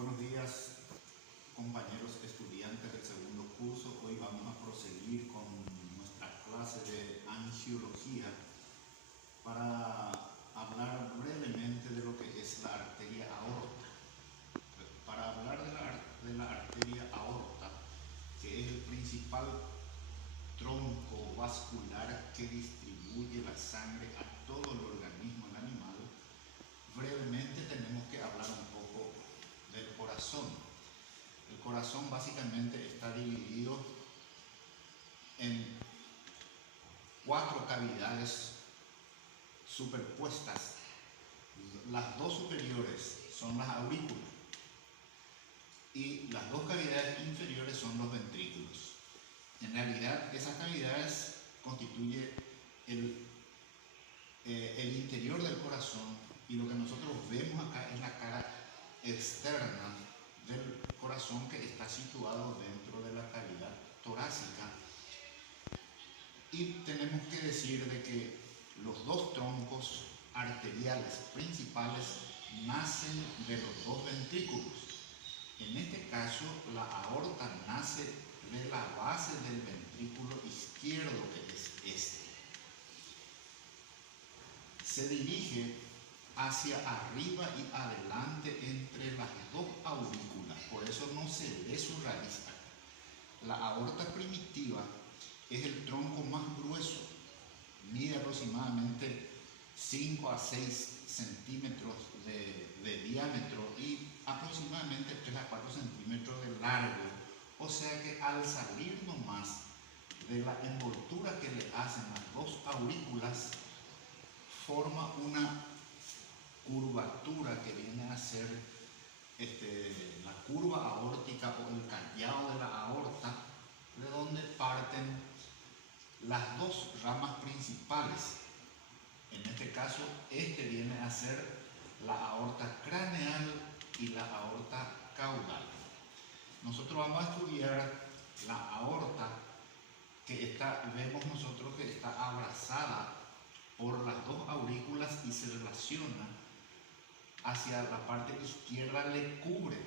Buenos días, compañeros estudiantes del segundo curso. Hoy vamos a proseguir con nuestra clase de angiología para hablar brevemente de lo que es la arteria aorta. Para hablar de la arteria aorta, que es el principal tronco vascular que distribuye la sangre a todo el organismo del animal, brevemente tenemos que hablar un poco del corazón. El corazón básicamente está dividido en 4 cavidades superpuestas. Las 2 superiores son las aurículas y las 2 cavidades inferiores son los ventrículos. En realidad, esas cavidades constituyen el interior del corazón, y lo que nosotros vemos acá es la cara externa del corazón, que está situado dentro de la cavidad torácica. Y tenemos que decir de que los 2 troncos arteriales principales nacen de los 2 ventrículos. En este caso, la aorta nace de la base del ventrículo izquierdo, que es este. Se dirige hacia arriba y adelante entre las 2 aurículas, por eso no se ve su raíz acá. La aorta primitiva es el tronco más grueso, mide aproximadamente 5 a 6 centímetros de diámetro y aproximadamente 3 a 4 centímetros de largo, o sea que al salir nomás de la envoltura que le hacen las 2 aurículas, forma una curvatura que viene a ser la curva aórtica o el callado de la aorta, de donde parten las 2 ramas principales. En este caso, viene a ser la aorta craneal y la aorta caudal. Nosotros vamos a estudiar la aorta que vemos nosotros que está abrazada por las 2 aurículas y se relaciona hacia la parte izquierda, le cubre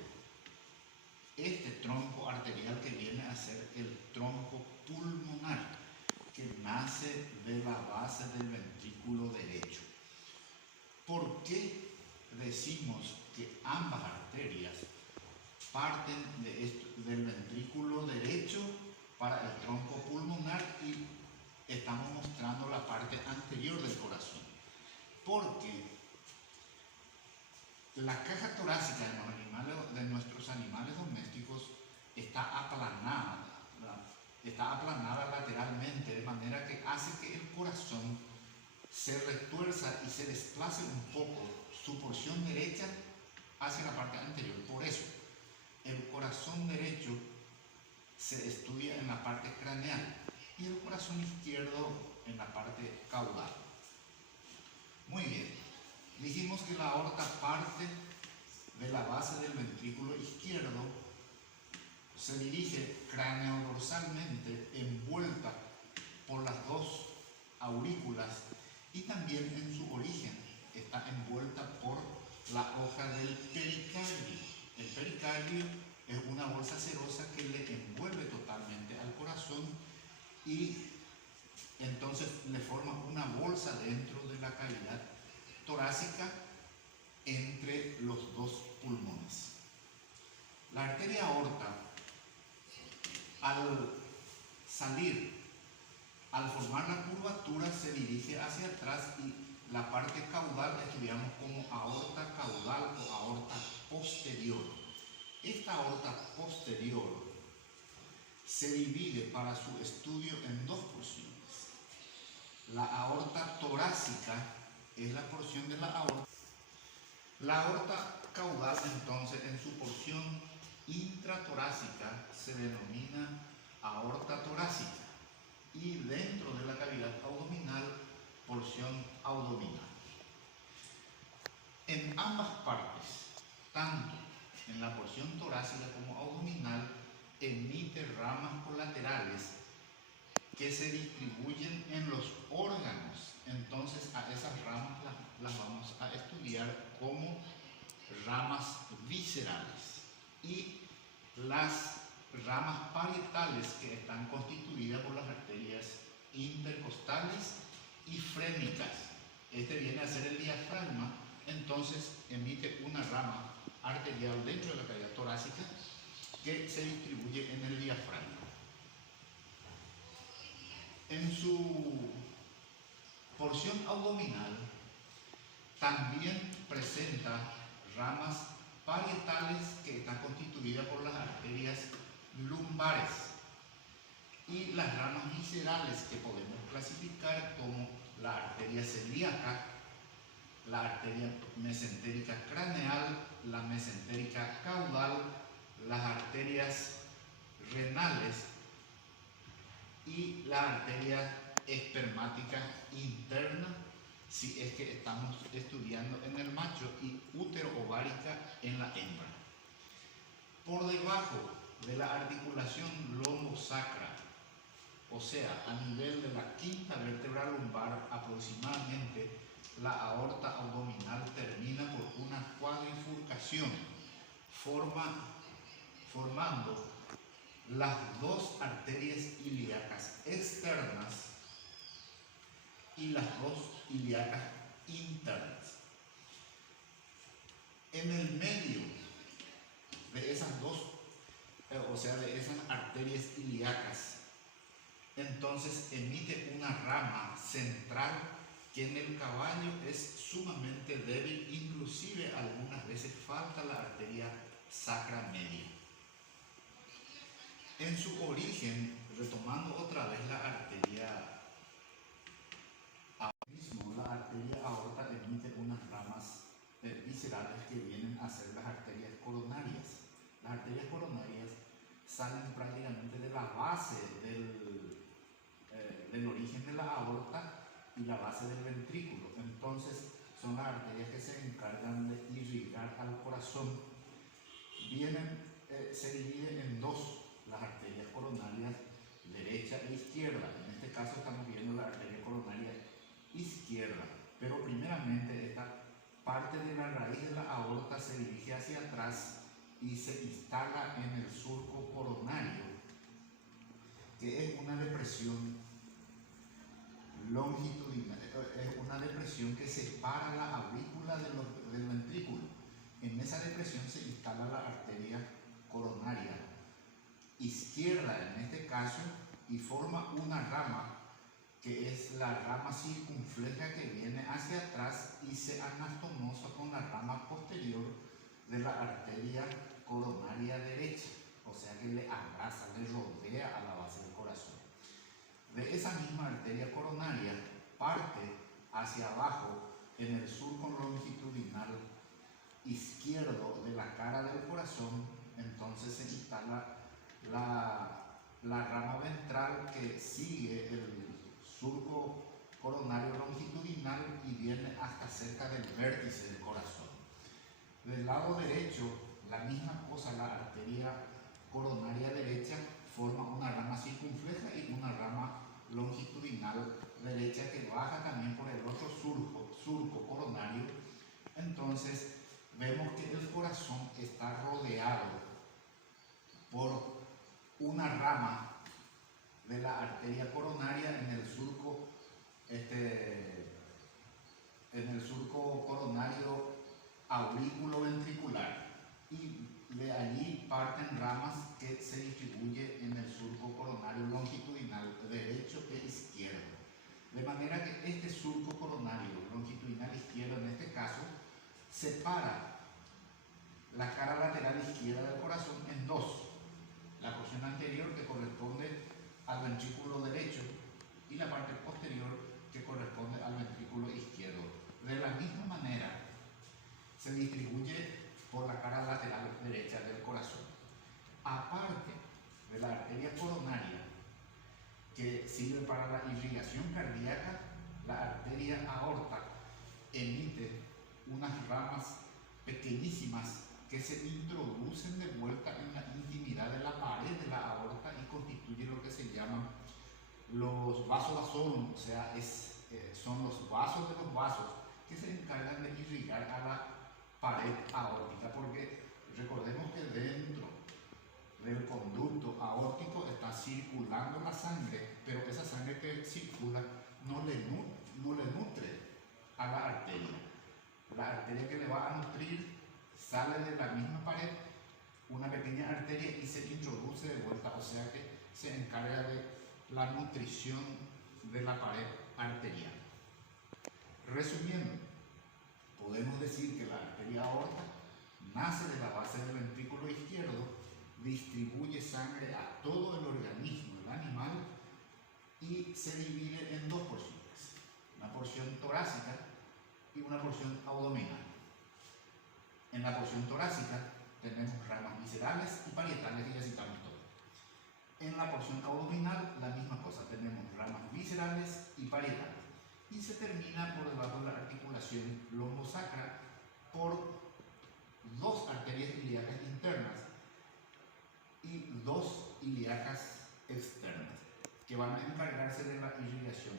este tronco arterial que viene a ser el tronco pulmonar, que nace de la base del ventrículo derecho. ¿Por qué decimos que ambas arterias parten del ventrículo derecho para el tronco pulmonar y estamos mostrando la parte anterior del corazón? Porque la caja torácica de nuestros animales domésticos está aplanada lateralmente, de manera que hace que el corazón se retuerza y se desplace un poco su porción derecha hacia la parte anterior. Por eso, el corazón derecho se estudia en la parte craneal y el corazón izquierdo en la parte caudal. Muy bien, dijimos que la aorta parte de la base del ventrículo izquierdo, se dirige craneodorsalmente envuelta por las 2 aurículas, y también en su origen está envuelta por la hoja del pericardio. El pericardio es una bolsa serosa que le envuelve totalmente al corazón y entonces le forma una bolsa dentro de la cavidad torácica entre los 2 pulmones. La arteria aorta, al formar la curvatura, se dirige hacia atrás, y la parte caudal estudiamos como aorta caudal o aorta posterior. Esta aorta posterior se divide para su estudio en 2 porciones. La aorta torácica es la porción de la aorta. La aorta caudal, entonces, en su porción intratorácica se denomina aorta torácica, y dentro de la cavidad abdominal, porción abdominal. En ambas partes, tanto en la porción torácica como abdominal, emite ramas colaterales que se distribuyen en los órganos. Entonces, a esas ramas las vamos a estudiar como ramas viscerales. y las ramas parietales que están constituidas por las arterias intercostales y frénicas. Este viene a ser el diafragma, entonces emite una rama arterial dentro de la cavidad torácica que se distribuye en el diafragma. En su porción abdominal también presenta ramas parietales que están constituidas por las arterias lumbares y las ramas viscerales que podemos clasificar como la arteria celíaca, la arteria mesentérica craneal, la mesentérica caudal, las arterias renales y la arteria espermática interna, si es que estamos estudiando en el macho, y útero-ovárica en la hembra. Por debajo de la articulación lombosacra, o sea, a nivel de la quinta vértebra lumbar aproximadamente, la aorta abdominal termina por una cuadrifurcación, formando las dos arterias ilíacas externas y las dos ilíacas internas. En el medio de esas dos, o sea, de esas arterias ilíacas, entonces emite una rama central que en el caballo es sumamente débil, inclusive algunas veces falta la arteria sacra media. En su origen, retomando otra vez la arteria aorta emite unas ramas viscerales que vienen a ser las arterias coronarias. Las arterias coronarias salen prácticamente de la base del origen de la aorta y la base del ventrículo. Entonces son las arterias que se encargan de irrigar al corazón. Se dividen en dos las arterias coronarias derecha e izquierda. En este caso estamos viendo la arteria coronaria izquierda, pero primeramente esta parte de la raíz de la aorta se dirige hacia atrás y se instala en el surco coronario, que es una depresión longitudinal, es una depresión que separa la aurícula del ventrículo. En esa depresión se instala la arteria coronaria izquierda en este caso y forma una rama que es la rama circunfleja que viene hacia atrás y se anastomosa con la rama posterior de la arteria coronaria derecha, o sea que le abraza, le rodea a la base del corazón. De esa misma arteria coronaria parte hacia abajo en el surco longitudinal izquierdo de la cara del corazón, entonces se instala la rama ventral que sigue el surco coronario longitudinal y viene hasta cerca del vértice del corazón. Del lado derecho, la misma cosa, la arteria coronaria derecha forma una rama circunfleja y una rama longitudinal derecha que baja también por el otro surco coronario. Entonces vemos que el corazón está rodeado por una rama de la arteria coronaria en el surco coronario aurículo-ventricular, y de allí parten ramas que se distribuyen en el surco coronario longitudinal derecho e izquierdo. De manera que este surco coronario longitudinal izquierdo, en este caso, separa la cara lateral izquierda del corazón en dos: la porción anterior, que corresponde al ventrículo derecho, y la parte posterior, que corresponde al ventrículo izquierdo. De la misma manera se distribuye por la cara lateral derecha del corazón. Aparte de la arteria coronaria, que sirve para la irrigación cardíaca, la arteria aorta emite unas ramas pequeñísimas que se introducen de vuelta en la intimidad de la pared de la aorta y constituyen lo que se llaman los vasovasorum, o sea, son los vasos de los vasos que se encargan de irrigar a la pared aórtica, porque recordemos que dentro del conducto aórtico está circulando la sangre, pero esa sangre que circula no le nutre a la arteria. La arteria que le va a nutrir sale de la misma pared, una pequeña arteria, y se introduce de vuelta, o sea que se encarga de la nutrición de la pared arterial. Resumiendo, podemos decir que la arteria aorta nace de la base del ventrículo izquierdo, distribuye sangre a todo el organismo del animal y se divide en dos porciones, una porción torácica y una porción abdominal. En la porción torácica tenemos ramas viscerales y parietales, y ya citamos todo. En la porción abdominal la misma cosa, tenemos ramas viscerales y parietales, y se termina por debajo de la articulación lombosacra por dos arterias ilíacas internas y dos ilíacas externas, que van a encargarse de la irrigación